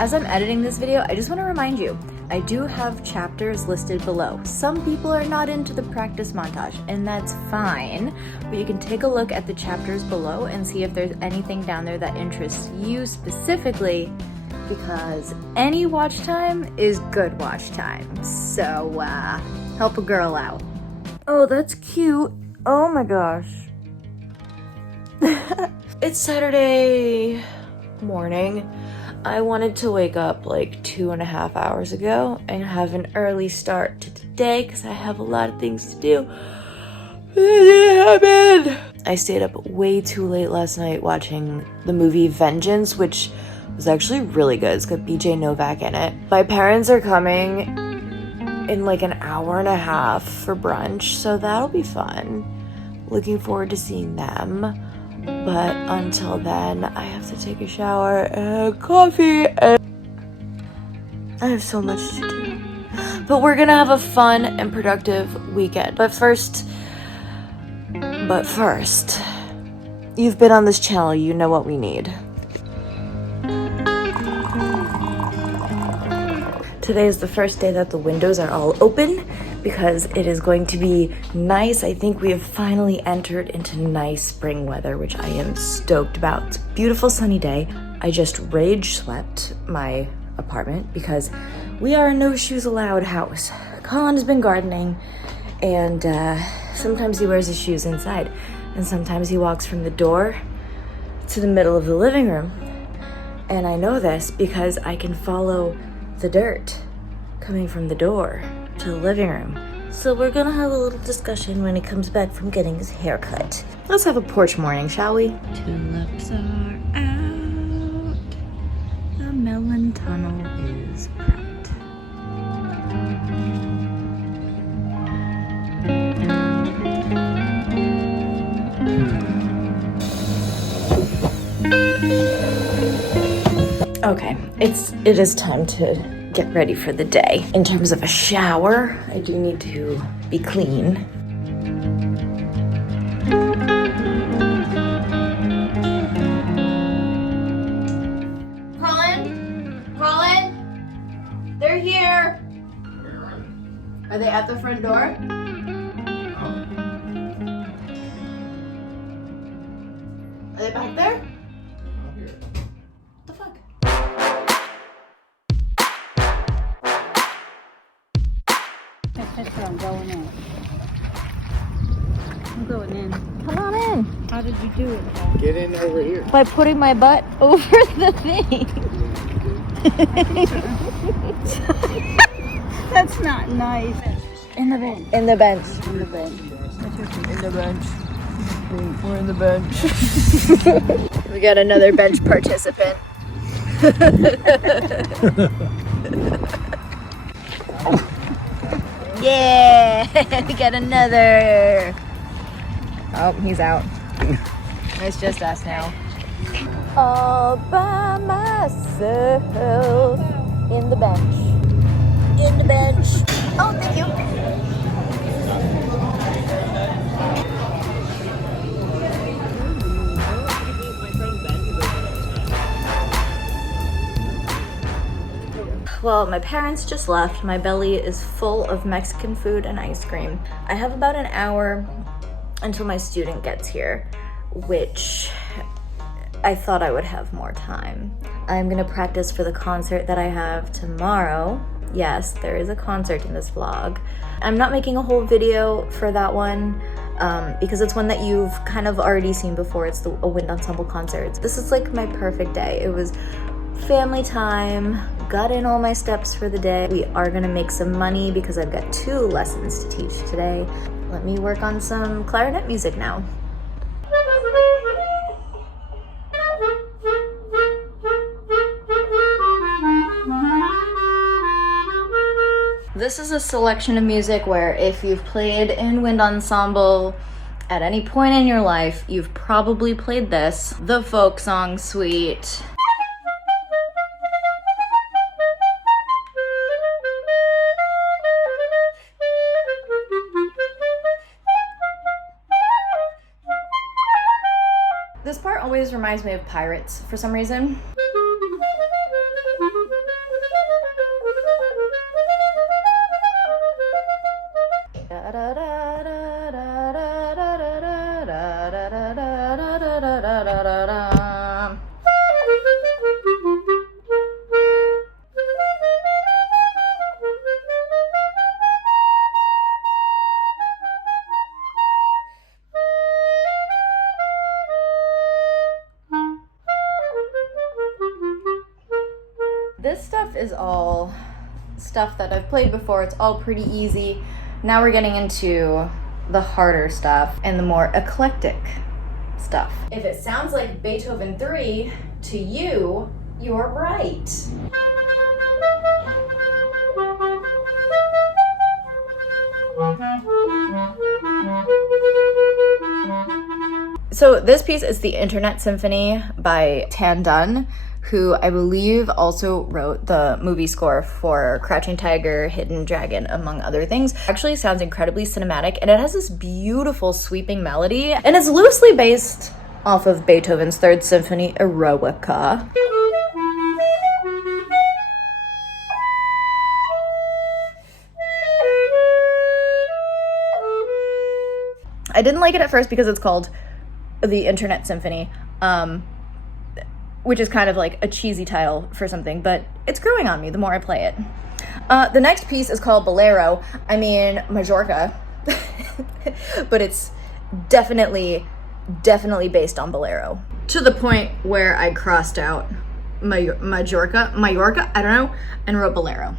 As I'm editing this video, I just want to remind you, I do have chapters listed below. Some people are not into the practice montage, and that's fine, but you can take a look at the chapters below and see if there's anything down there that interests you specifically, because any watch time is good watch time. So, help a girl out. Oh, that's cute. Oh my gosh. It's Saturday morning. I wanted to wake up like 2.5 hours ago and have an early start to today because I have a lot of things to do. But that didn't happen. I stayed up way too late last night watching the movie Vengeance, which was actually really good. It's got BJ Novak in it. My parents are coming in like an hour and a half for brunch, so that'll be fun. Looking forward to seeing them. But until then, I have to take a shower and coffee, and I have so much to do. But we're gonna have a fun and productive weekend. But first, you've been on this channel, you know what we need. Today is the first day that the windows are all open because it is going to be nice. I think we have finally entered into nice spring weather, which I am stoked about. It's a beautiful sunny day. I just rage swept my apartment because we are a no shoes allowed house. Colin has been gardening, and sometimes he wears his shoes inside, and sometimes he walks from the door to the middle of the living room. And I know this because I can follow the dirt coming from the door to the living room. So we're gonna have a little discussion when he comes back from getting his hair cut. Let's have a porch morning, shall we? Tulips are out. The melon tunnel is prepped. Okay, it is time to get ready for the day. In terms of a shower, I do need to be clean. Colin, they're here. Are they at the front door? Are they back there? I'm going in. I'm going in. Come on in. How did you do it, Paul? Get in over here. By putting my butt over the thing. That's not nice. In the bench. In the bench. In the bench. In the bench. We're in the bench. We got another bench participant. Yeah, we got another. Oh, he's out. It's just us now. All by myself in the bench. In the bench. Oh, thank you. Well, my parents just left. My belly is full of Mexican food and ice cream. I have about an hour until my student gets here, which I thought I would have more time. I'm gonna practice for the concert that I have tomorrow. Yes, there is a concert in this vlog. I'm not making a whole video for that one because it's one that you've kind of already seen before. It's a wind ensemble concert. This is like my perfect day. It was family time, got in all my steps for the day. We are gonna make some money because I've got 2 lessons to teach today. Let me work on some clarinet music now. This is a selection of music where if you've played in wind ensemble at any point in your life, you've probably played this, the folk song suite. This part always reminds me of Pirates for some reason. This stuff is all stuff that I've played before. It's all pretty easy. Now we're getting into the harder stuff and the more eclectic stuff. If it sounds like Beethoven 3 to you, you're right. So this piece is the Internet Symphony by Tan Dun, who I believe also wrote the movie score for Crouching Tiger, Hidden Dragon, among other things. Actually sounds incredibly cinematic, and it has this beautiful sweeping melody, and it's loosely based off of Beethoven's Third Symphony, Eroica. I didn't like it at first because it's called the Internet Symphony, which is kind of like a cheesy title for something, but it's growing on me the more I play it. The next piece is called Bolero. I mean, Majorca, but it's definitely based on Bolero. To the point where I crossed out Majorca, I don't know, and wrote Bolero.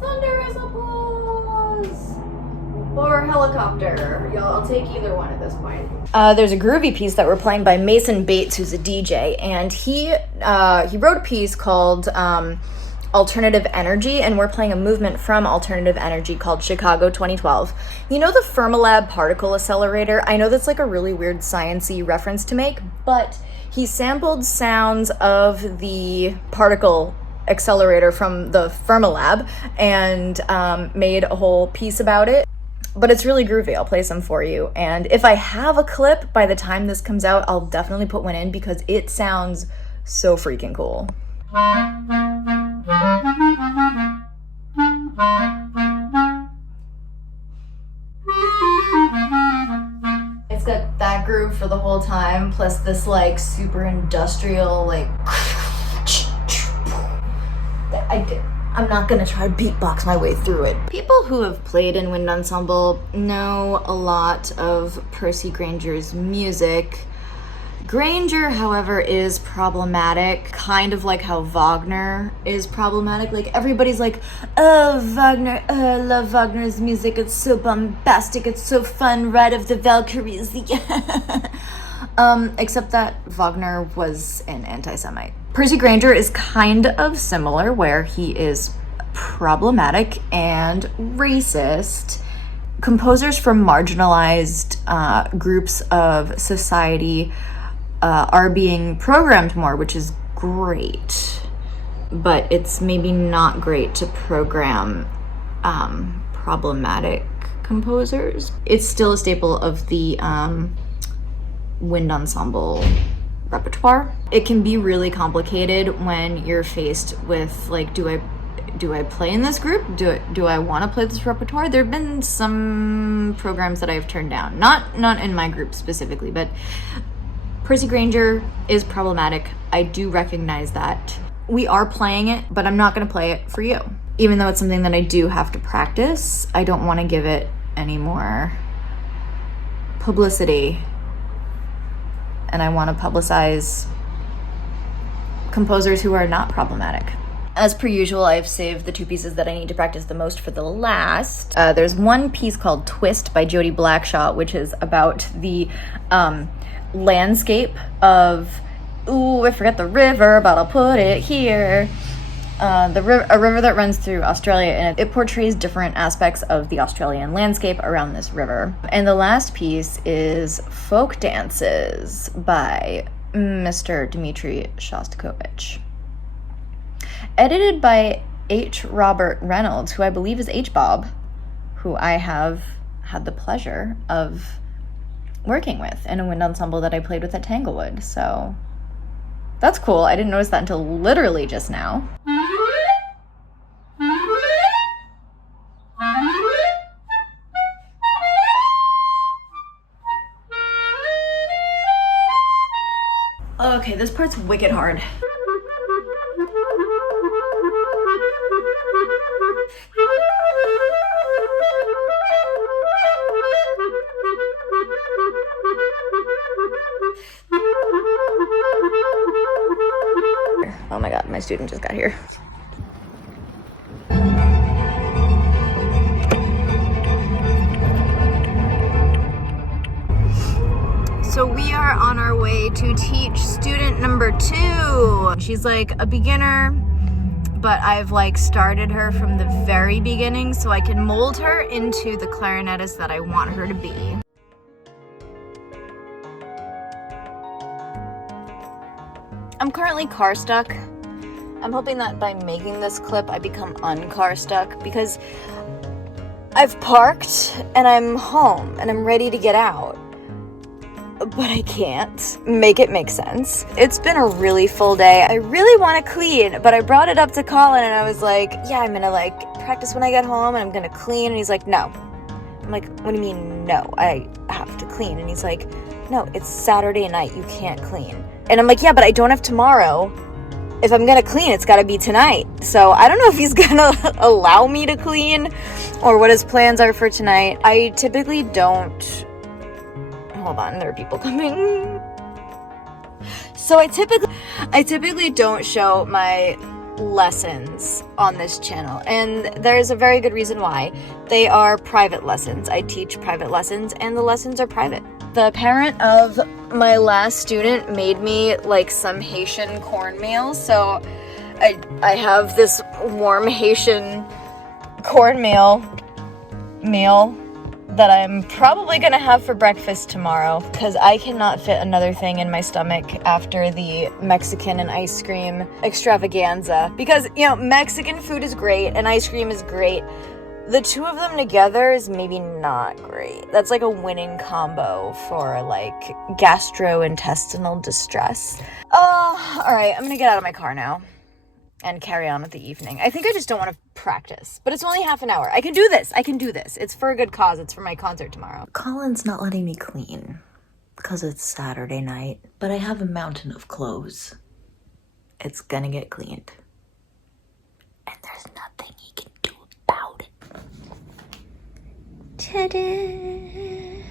Thunder is applause! Or helicopter. I'll take either one at this point. There's a groovy piece that we're playing by Mason Bates, who's a DJ, and he wrote a piece called Alternative Energy, and we're playing a movement from Alternative Energy called Chicago 2012. You know the Fermilab particle accelerator? I know that's like a really weird science-y reference to make, but he sampled sounds of the particle accelerator from the Fermilab and made a whole piece about it. But it's really groovy. I'll play some for you. And if I have a clip by the time this comes out, I'll definitely put one in because it sounds so freaking cool. It's got that groove for the whole time, plus this like super industrial like I'm not gonna try to beatbox my way through it. People who have played in wind ensemble know a lot of Percy Grainger's music. Granger, however, is problematic, kind of like how Wagner is problematic. Like everybody's like, oh, Wagner, oh, I love Wagner's music. It's so bombastic. It's so fun. Ride of the Valkyries. Except that Wagner was an anti-Semite. Percy Grainger is kind of similar, where he is problematic and racist. Composers from marginalized groups of society are being programmed more, which is great. But it's maybe not great to program problematic composers. It's still a staple of the wind ensemble repertoire. It can be really complicated when you're faced with like, do I play in this group? Do I want to play this repertoire? There have been some programs that I've turned down, not in my group specifically, but Percy Grainger is problematic. I do recognize that. We are playing it, but I'm not going to play it for you. Even though it's something that I do have to practice, I don't want to give it any more publicity. And I want to publicize composers who are not problematic. As per usual, I've saved the two pieces that I need to practice the most for the last. There's one piece called Twist by Jody Blackshaw, which is about the landscape of, I forget the river, but I'll put it here. A river that runs through Australia, and it portrays different aspects of the Australian landscape around this river. And the last piece is Folk Dances by Mr. Dmitry Shostakovich. Edited by H. Robert Reynolds, who I believe is H. Bob, who I have had the pleasure of working with in a wind ensemble that I played with at Tanglewood. So that's cool. I didn't notice that until literally just now. Okay, this part's wicked hard. Oh my god, my student just got here. So we are on our way to teach student number 2. She's like a beginner, but I've like started her from the very beginning so I can mold her into the clarinetist that I want her to be. I'm currently car stuck. I'm hoping that by making this clip I become uncar stuck because I've parked and I'm home and I'm ready to get out. But I can't make it make sense. It's been a really full day. I really want to clean, but I brought it up to Colin and I was like, yeah, I'm gonna like practice when I get home and I'm gonna clean. And he's like, no. I'm like, what do you mean no? I have to clean. And he's like, no, it's Saturday night. You can't clean. And I'm like, yeah, but I don't have tomorrow. If I'm gonna clean, it's gotta be tonight. So I don't know if he's gonna allow me to clean or what his plans are for tonight. I typically don't. Hold on, there are people coming. So I typically don't show my lessons on this channel, and there's a very good reason why. They are private lessons. I teach private lessons and the lessons are private. The parent of my last student made me like some Haitian cornmeal, so I have this warm Haitian cornmeal meal that I'm probably gonna have for breakfast tomorrow because I cannot fit another thing in my stomach after the Mexican and ice cream extravaganza. Because, you know, Mexican food is great and ice cream is great. The two of them together is maybe not great. That's like a winning combo for like gastrointestinal distress. All right, I'm gonna get out of my car now and carry on with the evening. I think I just don't want to practice, but it's only half an hour. I can do this. It's for a good cause. It's for my concert tomorrow. Colin's not letting me clean because it's Saturday night, but I have a mountain of clothes. It's gonna get cleaned. And there's nothing he can do about it. Ta-da!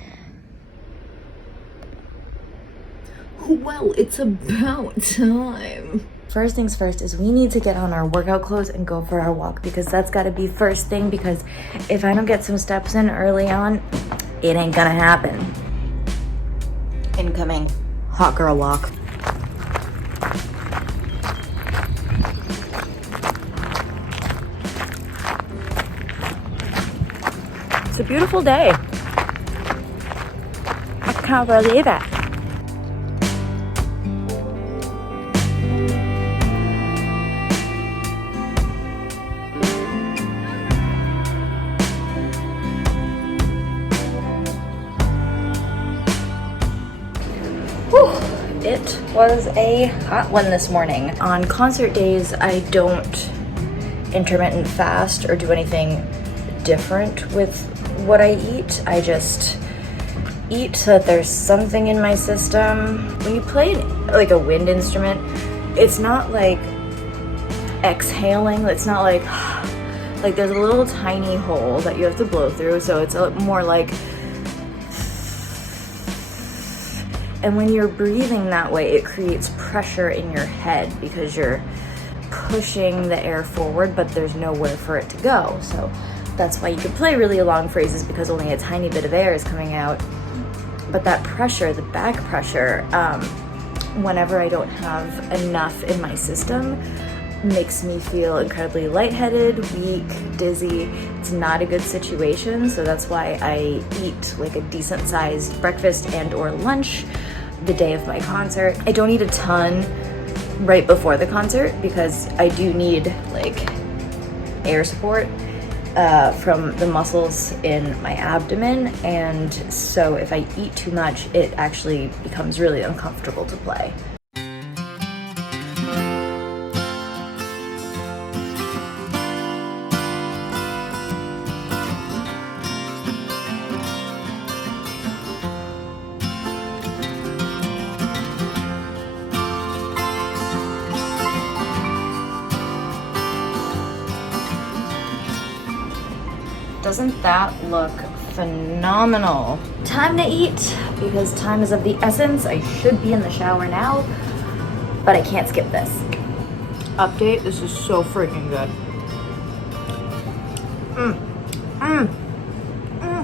Well, it's about time. First things first is we need to get on our workout clothes and go for our walk because that's got to be first thing, because if I don't get some steps in early on, it ain't gonna happen. Incoming hot girl walk. It's a beautiful day. I can't believe it. It was a hot one this morning. On concert days, I don't intermittent fast or do anything different with what I eat. I just eat so that there's something in my system. When you play like a wind instrument, it's not like exhaling. It's not like there's a little tiny hole that you have to blow through. So it's more like, and when you're breathing that way, it creates pressure in your head because you're pushing the air forward, but there's nowhere for it to go. So that's why you can play really long phrases, because only a tiny bit of air is coming out. But that pressure, the back pressure, whenever I don't have enough in my system, makes me feel incredibly lightheaded, weak, dizzy. It's not a good situation. So that's why I eat like a decent sized breakfast and or lunch the day of my concert. I don't eat a ton right before the concert because I do need like air support from the muscles in my abdomen, and so if I eat too much, it actually becomes really uncomfortable to play. Doesn't that look phenomenal? Time to eat, because time is of the essence. I should be in the shower now, but I can't skip this. Update, this is so freaking good.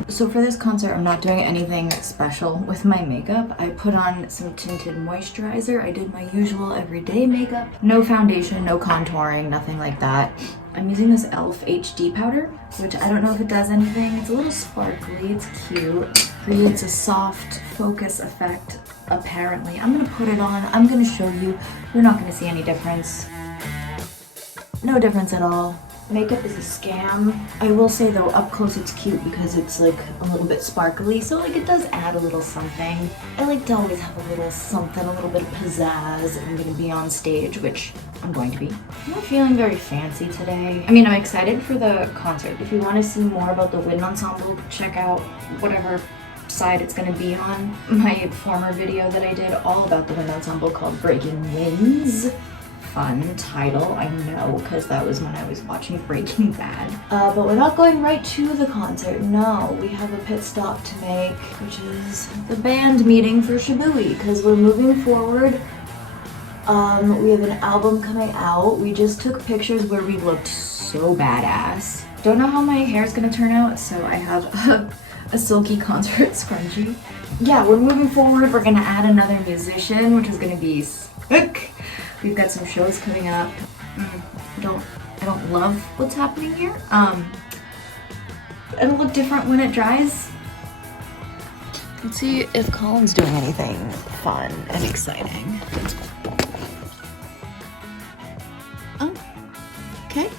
So for this concert, I'm not doing anything special with my makeup. I put on some tinted moisturizer. I did my usual everyday makeup. No foundation, no contouring, nothing like that. I'm using this e.l.f. HD powder, which I don't know if it does anything. It's a little sparkly, it's cute. Creates a soft focus effect, apparently. I'm gonna put it on, I'm gonna show you. You're not gonna see any difference. No difference at all. Makeup is a scam. I will say though, up close it's cute because it's like a little bit sparkly, so like it does add a little something. I like to always have a little something, a little bit of pizzazz if I'm gonna be on stage, which I'm going to be. I'm not feeling very fancy today. I mean, I'm excited for the concert. If you want to see more about the wind ensemble, check out whatever side it's gonna be on. My former video that I did all about the wind ensemble called Breaking Winds. Fun title, I know, because that was when I was watching Breaking Bad. But we're not going right to the concert, no. We have a pit stop to make, which is the band meeting for Shibui, because we're moving forward. We have an album coming out. We just took pictures where we looked so badass. Don't know how my hair's gonna turn out, so I have a silky concert scrunchie. Yeah, we're moving forward. We're gonna add another musician, which is gonna be sick. We've got some shows coming up. I don't love what's happening here. It'll look different when it dries. Let's see if Colin's doing anything fun and exciting. Oh, okay.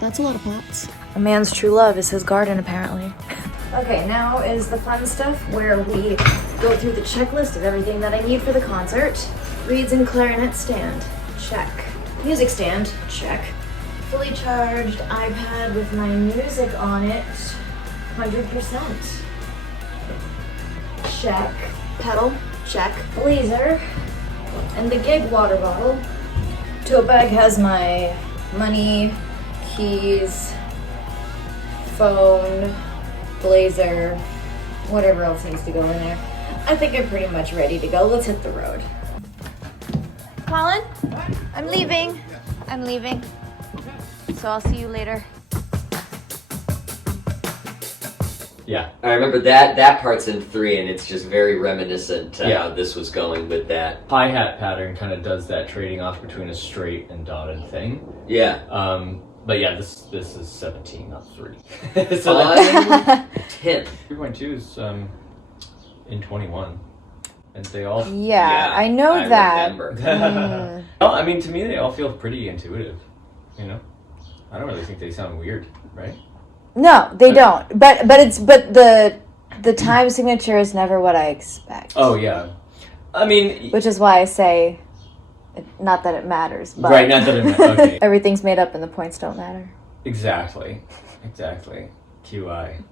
That's a lot of pots. A man's true love is his garden, apparently. Okay, now is the fun stuff where we go through the checklist of everything that I need for the concert. Reeds and clarinet stand, check. Music stand, check. Fully charged iPad with my music on it, 100%. Check. Pedal, check. Blazer, and the gig water bottle. Tote bag has my money, keys, phone, blazer, whatever else needs to go in there. I think I'm pretty much ready to go. Let's hit the road. Colin, I'm leaving. I'm leaving. So I'll see you later. Yeah, I remember that part's in 3, and it's just very reminiscent to how this was going with that. Hi-hat pattern kind of does that trading off between a straight and dotted thing. Yeah. But yeah, this is 17, not 3. So that's 10. 3.2 is in 21. And they all... Yeah, I know that. Remember. Well, I mean, to me, they all feel pretty intuitive, you know? I don't really think they sound weird, right? No, they don't. But the time signature is never what I expect. Oh, yeah. I mean... Which is why I say, not that it matters, but... Right, not that it matters. Okay. Everything's made up and the points don't matter. Exactly. QI.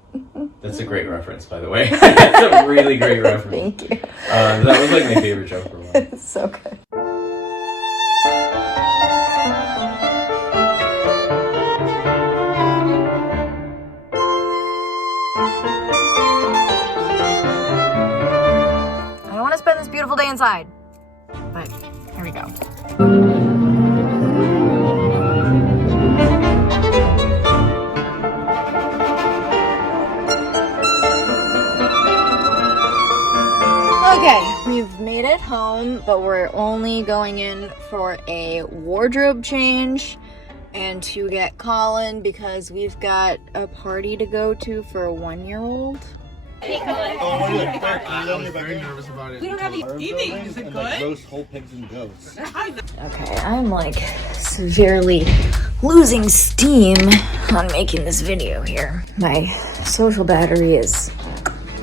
That's a great reference, by the way. That's a really great reference. Thank you. That was like my favorite joke for a while. It's so good. I don't want to spend this beautiful day inside, but here we go. Okay, we've made it home, but we're only going in for a wardrobe change and to get Colin because we've got a party to go to for a 1-year-old. I'm very nervous about it. We don't have eating. Is it good? Roast whole pigs and goats. Okay, I'm like severely losing steam on making this video here. My social battery is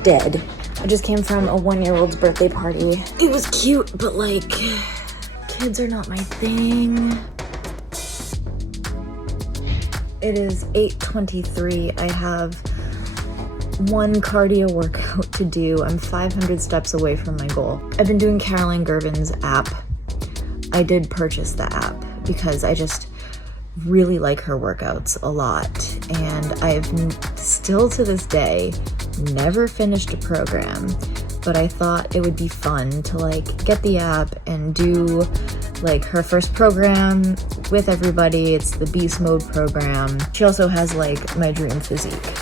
dead. I just came from a 1-year-old's birthday party. It was cute, but like, kids are not my thing. It is 8:23. I have one cardio workout to do. I'm 500 steps away from my goal. I've been doing Caroline Gervin's app. I did purchase the app because really like her workouts a lot, and I've still to this day never finished a program, but I thought it would be fun to like get the app and do like her first program with everybody. It's the Beast Mode program. She also has like my dream physique,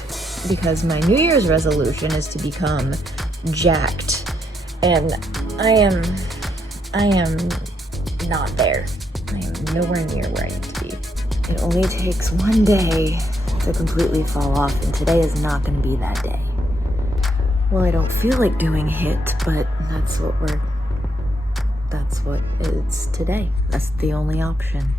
because my New Year's resolution is to become jacked, and I am not there. I am nowhere near where I need to be. It only takes one day to completely fall off, and today is not going to be that day. Well, I don't feel like doing HIIT, but that's what it's today. That's the only option.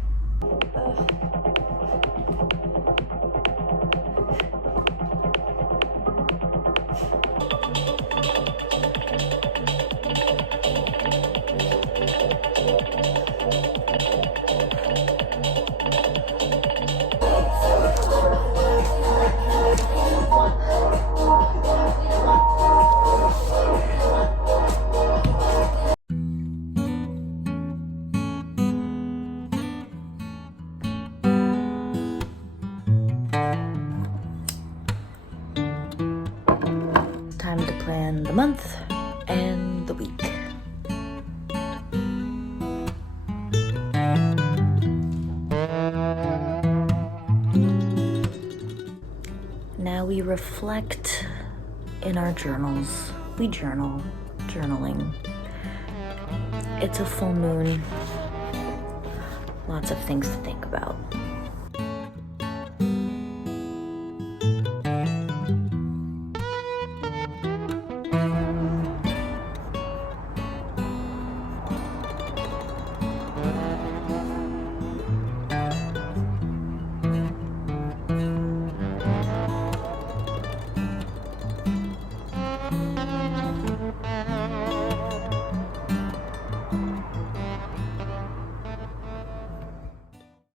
Time to plan the month and the week. Now we reflect in our journals. We journaling. It's a full moon. Lots of things to think about.